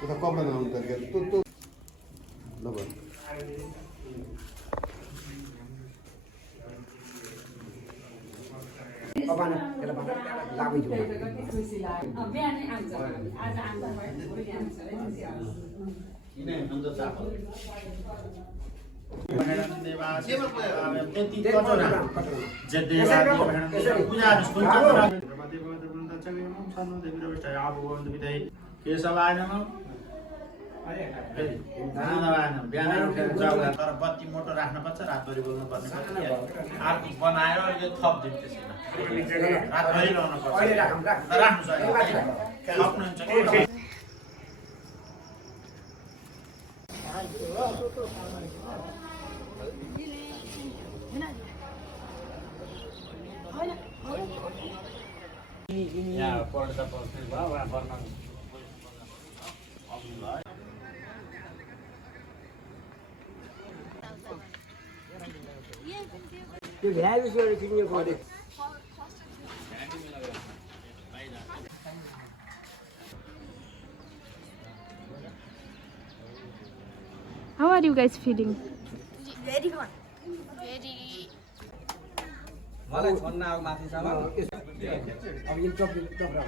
Udah cobra não, tá ligado? Tudo. Não vai. Papan, kalau papan lagu juga. बिहानै आउँछ आज आउँदा भयो भोलि आउँछ किन अन्त चाप तर बत्ती मोटो राख्नुपर्छ रातभरि बोल्नु पर्ने आगो बनायो यो थप दिन त्यसमा रातभरि लाउनु पर्छ राख्नु सक्छ यहाँ पढ्दा बस्ने भयो वा वर्णन त्यो भ्यालुसहरू किन्ने पऱ्यो How are you guys feeling? Very fun. Very. मलाई छन्न अब माथिसम्म अब यो टपरा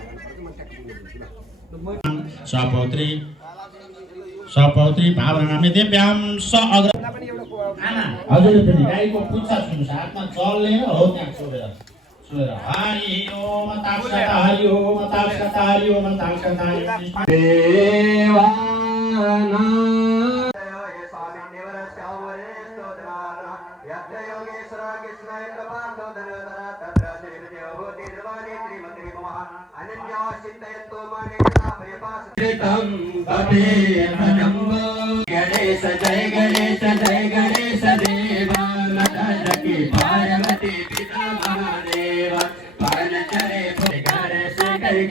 सपौत्री सपौत्री भावनामे देव्याम स अग्र हजुर पनि गाईको पुच्छा सुन्नुस् हातमा जल लिएर हो त्यहाँ सोधेर हरि ओम ताक्षता हरि ओम ताक्षता हरि ओम ताक्षता देवाना गणेश जय गणेश जय गणेश देवा नदी पार्वती पिता महादेव पान चरे गणेश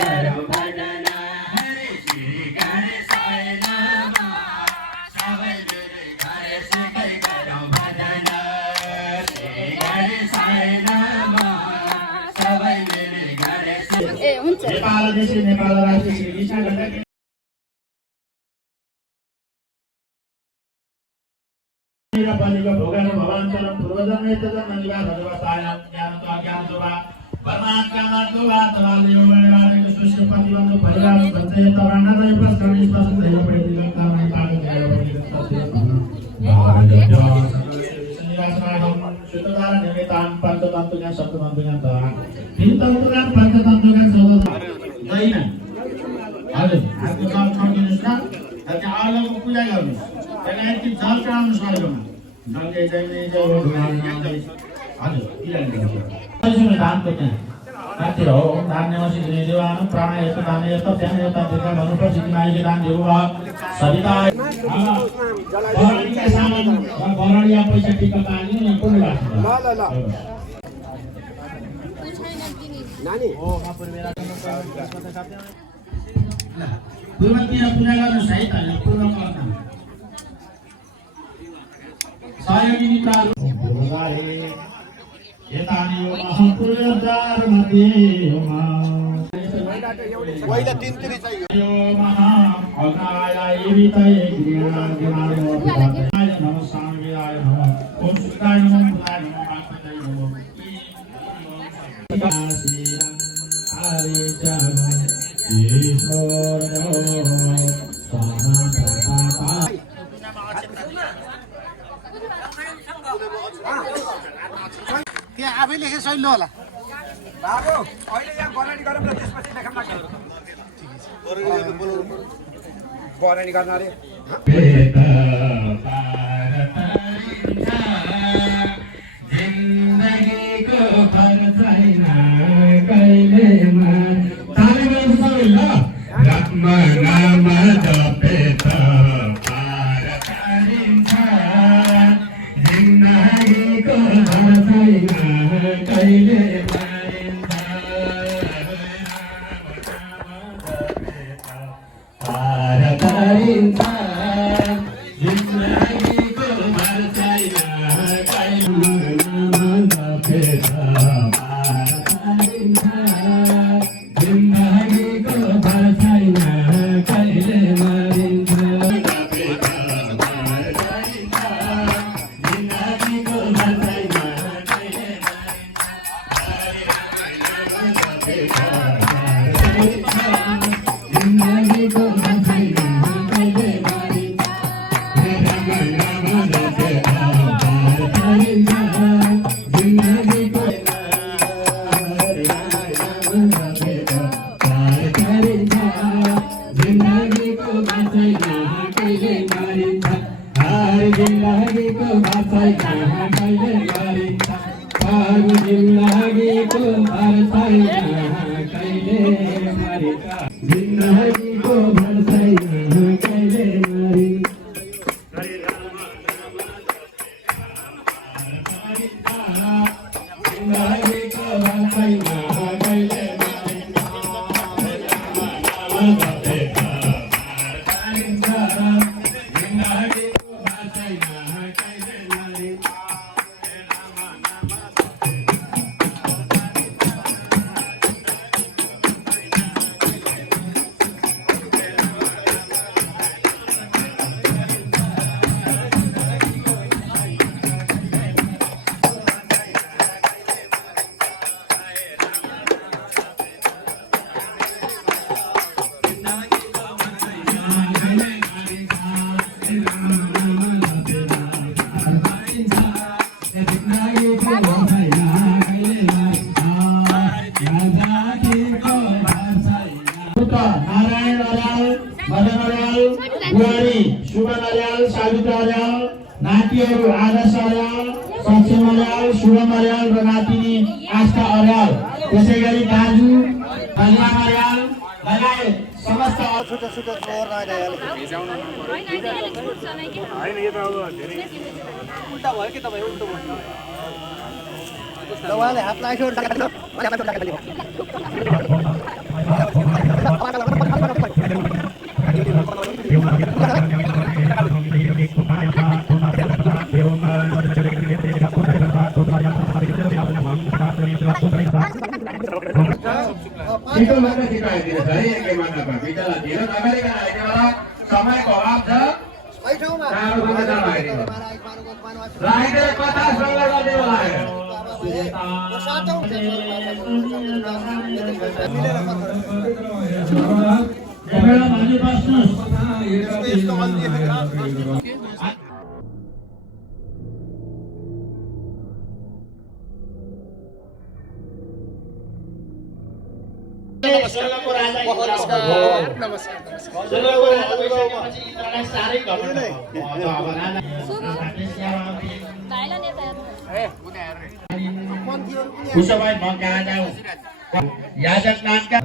करो भजन हरे श्री गणेशाय नमः सबै गणेश करो भजन श्री गणेशाय नमः सबै गणेश नेपाल देश नेपाल राज्य श्री विशाल बनेको भोगन भवान्तरम पूर्वजन्मे तजन्म निवास भजवतायाम ज्ञान तो अज्ञान तो वा वर्मान कामा तो वा तवालियो मेवारेको सुष्ट प्रतिबन्ध परिवार भन्छय तवण्ण रहे प्रश्न विश्वास दैव पढिदिन कामना पागल दैव पढिदिन शुद्धदार निमितान पंचतंतुज्ञान शब्दतंतुज्ञान तवा तीन तंतुज्ञान पंचतंतुज्ञान शब्द दैन हजुर आजको काम कन्टिन्युस पूजा गर्नु लगायत जल चढाउनु स्वर्गमा जल जय जय हजुर किन दानको त्यहाँ रातिर हो दान नेवासी दिने देवान प्राण यस्तो दान यस्तो त्यहाँ यता देखा भन्नु प्रसिद्धि माइले दान दिएको भयो सविता बरडिया सामान बरडिया पैसा टिका पानी नि कुन लाग्छ ल नानी पूर्वतिर पूजा गर्नु सहित हैन पूर्व कर्ता सहयोगी मित्रहरू भोगारे यतानि यो महापुरदार मध्ये होमा पहिला 3 तिरी चाहियो यो महा अगाय एवितय ज्ञान ज्ञान नमः सामवेदाय नमः ओम सुताय नमः बुधाय नमः मातृकाय नमः हरे चरण ईश्वर त्यहाँ आफै लेखे सहिलो होला बाबु अहिले यहाँ बनानी गरौँ र त्यसपछि लेखौँ न बनानी गर्न अरे जिन्दगीको फर्क छैन कहिलेमा ताली बजाउनु सबै ल रत्न नाम जपे त पार पारिन्छ जिन्दगीको फर्क छैन कहिले पारिन्छ पार पारिन्छ जिन्दगीको फर्क छैन नारायण अर्याल मदन अर्याल बुहारी सुमन अर्याल सावित्रा अर्याल नातिहरू आदर्श अर्याल सक्षम अर्याल शुभम अर्याल र नातिनी आस्था अर्याल त्यसै गरी दाजु कल्याण अर्याल लगायत समस्त छुट्टा छुट्टा चोर राखेर उल्टा भयो कि तपाईँ उल्टो भयो उहाँले हात लाग्यो समयको अभाव छ स्वर्गको राजा इन्द्र हो। स्वर्गको राजा भइसकेपछि इन्द्रलाई साह्रै घमण्ड भयो। अब राजा उसो भए म कहाँ जाउँ? याजकनाथका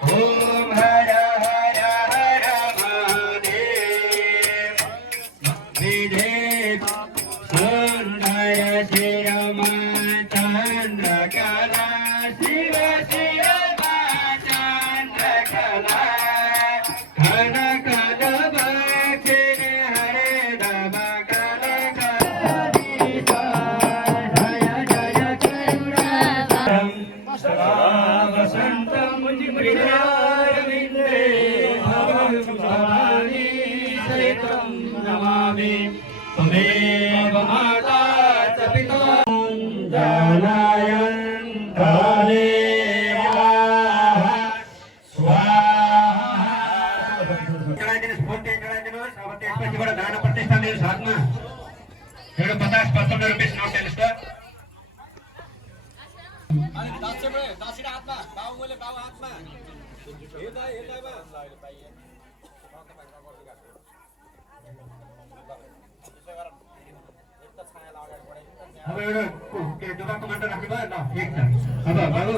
Oh नमामि त्वमेव माता च पिता जानायन्तने त्यसपछिबाट दान प्रतिष्ठा मेरो साथमा मेरो 50-55 रुपियाँ नोट हेर्नुहोस् त अब एउटा ढोका कमान्डर राख्नुभयो ल ठिक छ अब बाबु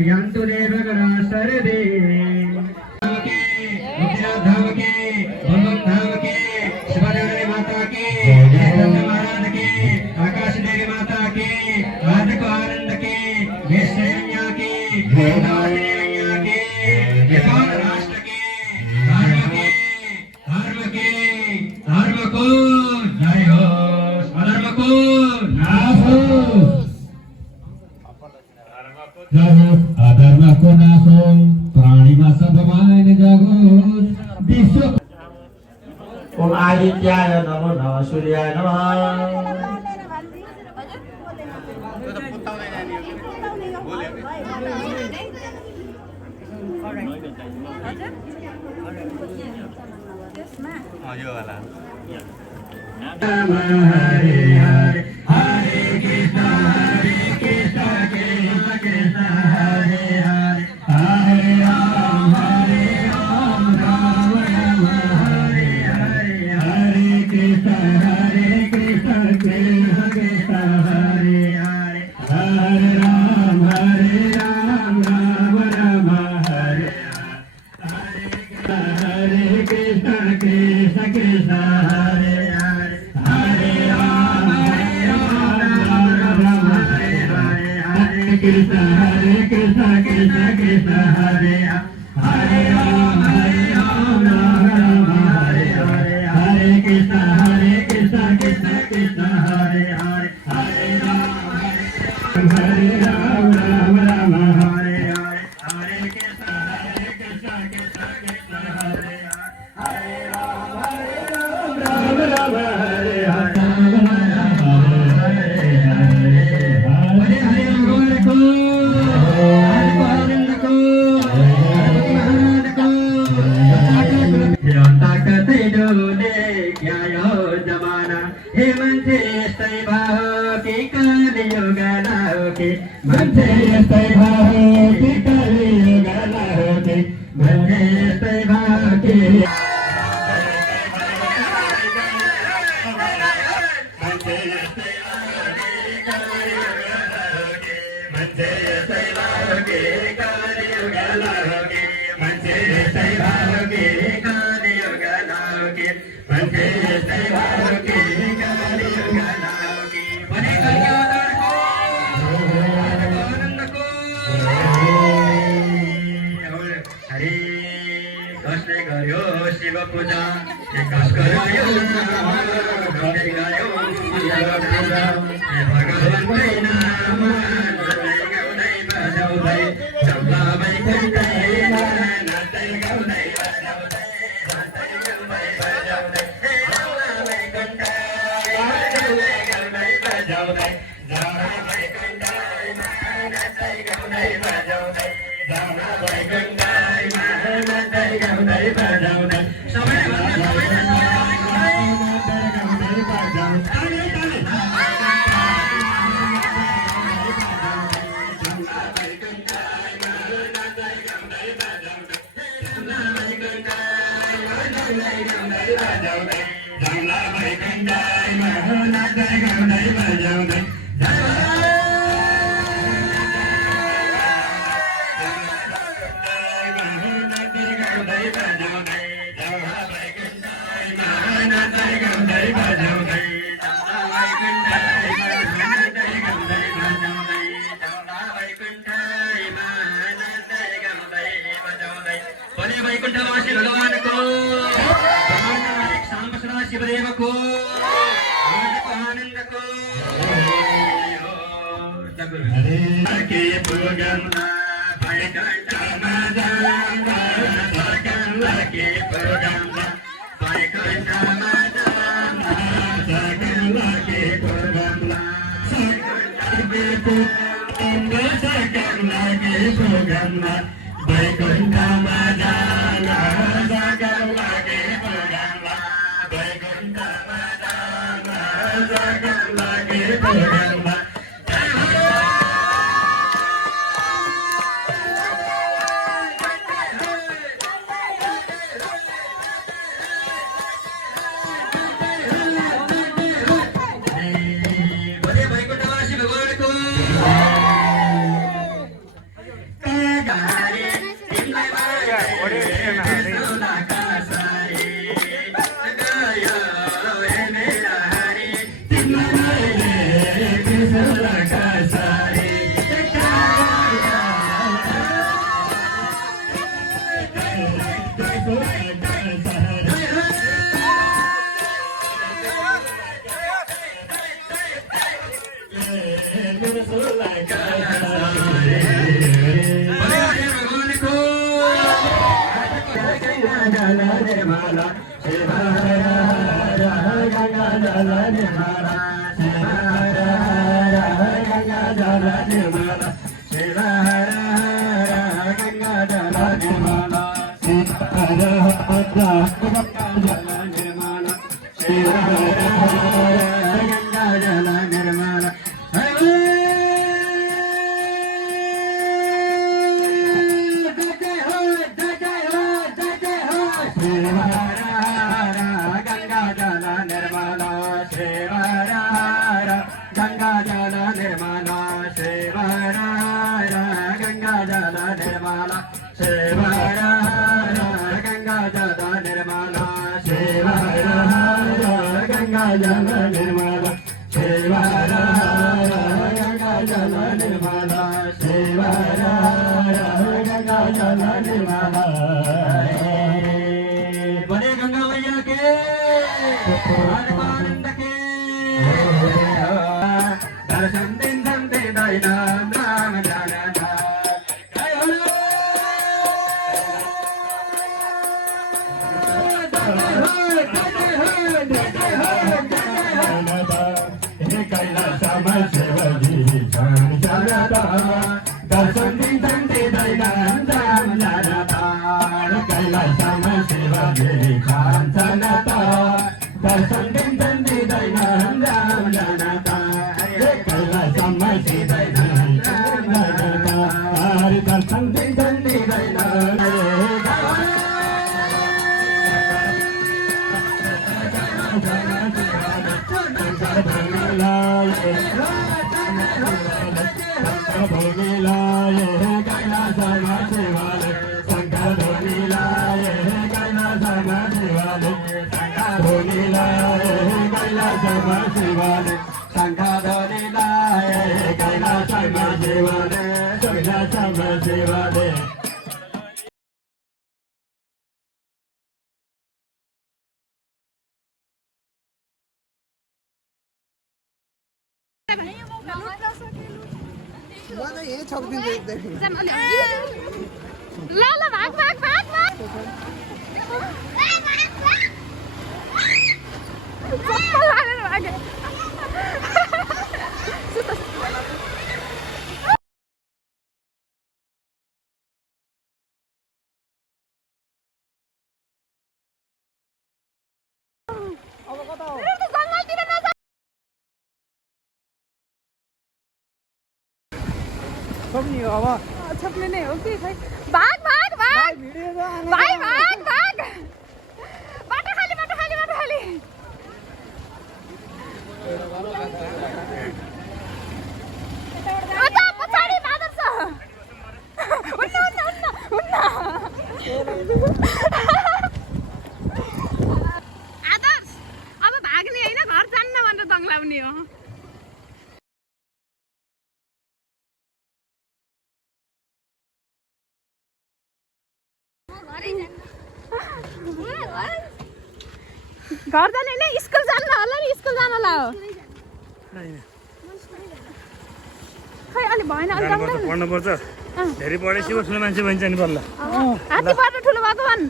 यन्तु देवगणा सर्वे धाम के भगवत धाम के शिवादेवी माता के महाराज के आकाश देवी माता के आदि को आनंद के विश्वया के गोदावरिया के राष्ट्र के धर्म को जय हो अधर्म को नाश हो अधर्म को नाश हो प्राणी में सब मान जगोस विश्व ओम आदित्याय नमो नमः सूर्याय नमः यो वाला हरे हरे हरे कृष्ण कृष्ण कृष्ण हरे हरे हरे राम राम राम हरे हरे हरे कृष्ण कृष्ण कृष्ण हरे हरे हरे राम राम राम हरे हरे कृष्ण कृष्ण कृष्ण हरे हरे हरे राम राम हरे हरे हरे कृष्ण कृष्ण कृष्ण हरे हरे राम राम हरे हरे हरे कृष्ण कृष्ण कृष्ण हरे हरे हरे राम राम हरे हरे हरे कृष्ण कृष्ण कृष्ण हरे हरे राम राम हरे हरे शिव पूजा भगवान नाम वैकुण्ठवासी भगवानको साम्ब सदा शिवदेवको आनन्दको के पुगमला वैकुण्ठमा जाँदा सकला के पुगमला वैकुण्ठमा जाँदा सकला के पुगमला सकला के पुगमला वैकुण्ठमा जाँदा सकला के पुगमला वैकुण्ठमा जाँदा सकला के पुगमला छप्ने नै हो कि खै भाग भाग भाग भाइ भाग भाग बाटो खाली बाटो खाली बाटो खाली अझ पछाडि बादर छ उन्न उन्न उन्न आदर्श अब भाग्ने हैन घर जान्न भनेर दङ्लाउने हो घर जाने नै स्कुल जान्न होला नि स्कुल जानला हो खै अलि भएन अलि पढ्नु पर्छ धेरै पढेपछि ठुलो मान्छे बन्छ नि बल्ल हात्तीबाट ठुलो भएको भन्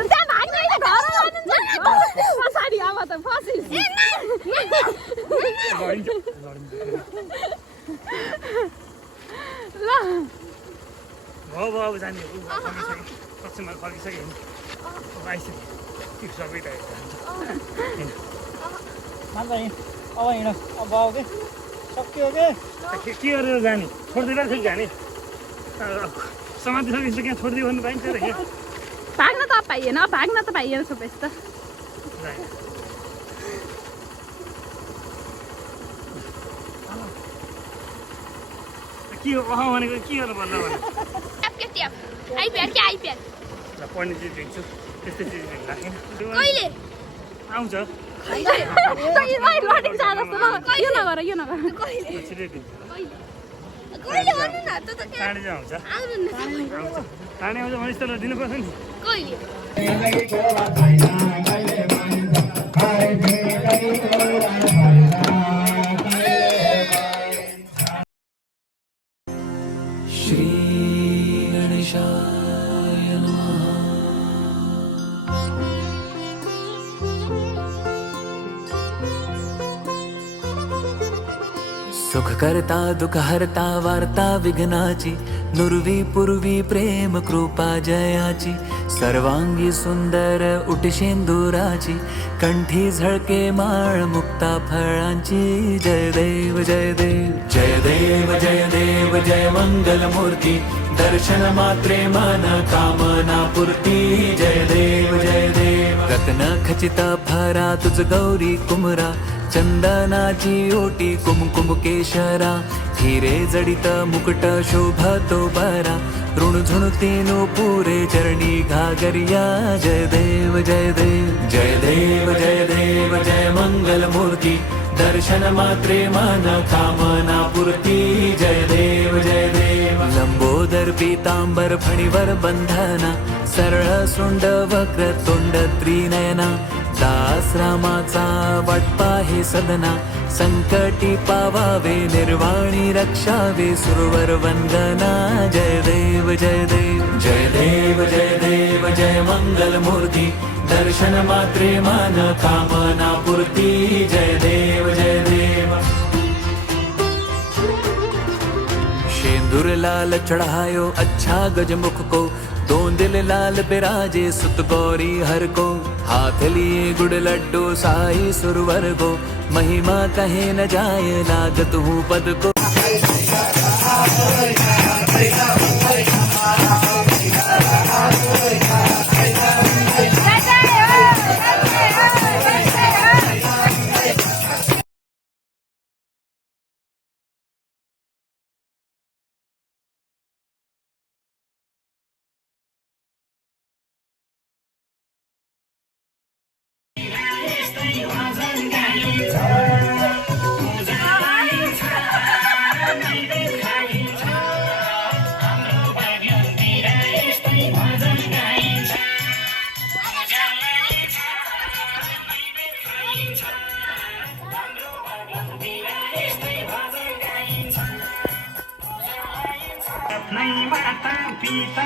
त्यहाँ भाग्ने होइन घर पछाडि अब त फसिस ल भयो अब जाने कक्षमा फर्किसक्यो आइसक्यो त्यो सबै त अब हिँड अब आऊ के सक्यो के के गरेर जाने छोडिदिएर फेरि जाने समाति सकिन्छ त्यहाँ छोडिदियो भन्नु पाइन्छ र यहाँ भाग्न त पाइएन भाग्न त पाइएन सुपेश त के हो भनेको के गर्नु पर्ला भने पढ्ने चिज दिन्छु त्यस्तै चिज राखेन आउँछ लडिङ जा जस्तो ल यो नगर छिटै दिन्छु टाढी चाहिँ आउँछ टाढी आउँछ भनेपछि त दिनुपर्छ नि सुख करता दुख हरता वार्ता विघ्नाची नुरवी पूर्वी प्रेम कृपा जयाची सर्वांगी सुंदर उटशेंदुराची कंठी झळके माळ मुक्ता फळांची जय देव जय देव जय देव जय देव जय मंगल मूर्ती दर्शन मात्रे मन कामना पूर्ती जय देव जय देव रत्न खचित फरा तुझ गौरी कुमरा चंदनाची ओटी कुमकुम केशरा हिरे जडित मुकुट शोभतो बरा ऋणझुणतीनो पुरे चरणी घागरिया जय देव जय देव जय देव जय देव जय मंगल मूर्ती दर्शन मात्रे मन कामना पूर्ती जय देव जय देव लंबोदर पीतांबर फणीवर बंधना सरळ सुंड वक्र तोंड त्रिनयना दास रामाचा वाटपा हे सदना संकटी पावावे निर्वाणी रक्षावे सुरवर वंदना जय देव जय देव जय देव जय देव जय मंगल मूर्ती दर्शन मात्रे मन कामना पूर्ती जय देव जय देव शेंदूर लाल चढ़ायो अच्छा गजमुख को दोन दिल लाल बिराजे सुत गौरी हर को हाथ लिए गुड़ लड्डू साई सुरवर को महिमा कहे न जाए लागत हूँ पद को माता पिता